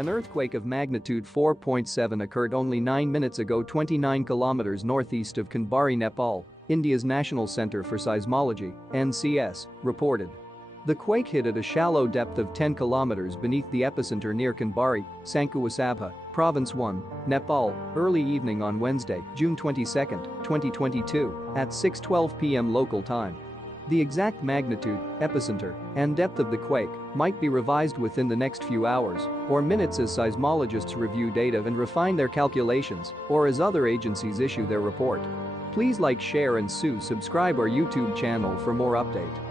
An earthquake of magnitude 4.7 occurred only 9 minutes ago 29 kilometers northeast of Khandbari, Nepal, India's National Center for Seismology, NCS, reported. The quake hit at a shallow depth of 10 kilometers beneath the epicenter near Khandbari, Sankhuwasabha, Province 1, Nepal, early evening on Wednesday, June 22, 2022, at 6:12 p.m. local time. The exact magnitude, epicenter, and depth of the quake might be revised within the next few hours or minutes as seismologists review data and refine their calculations, or as other agencies issue their report. Please like, share and subscribe our YouTube channel for more update.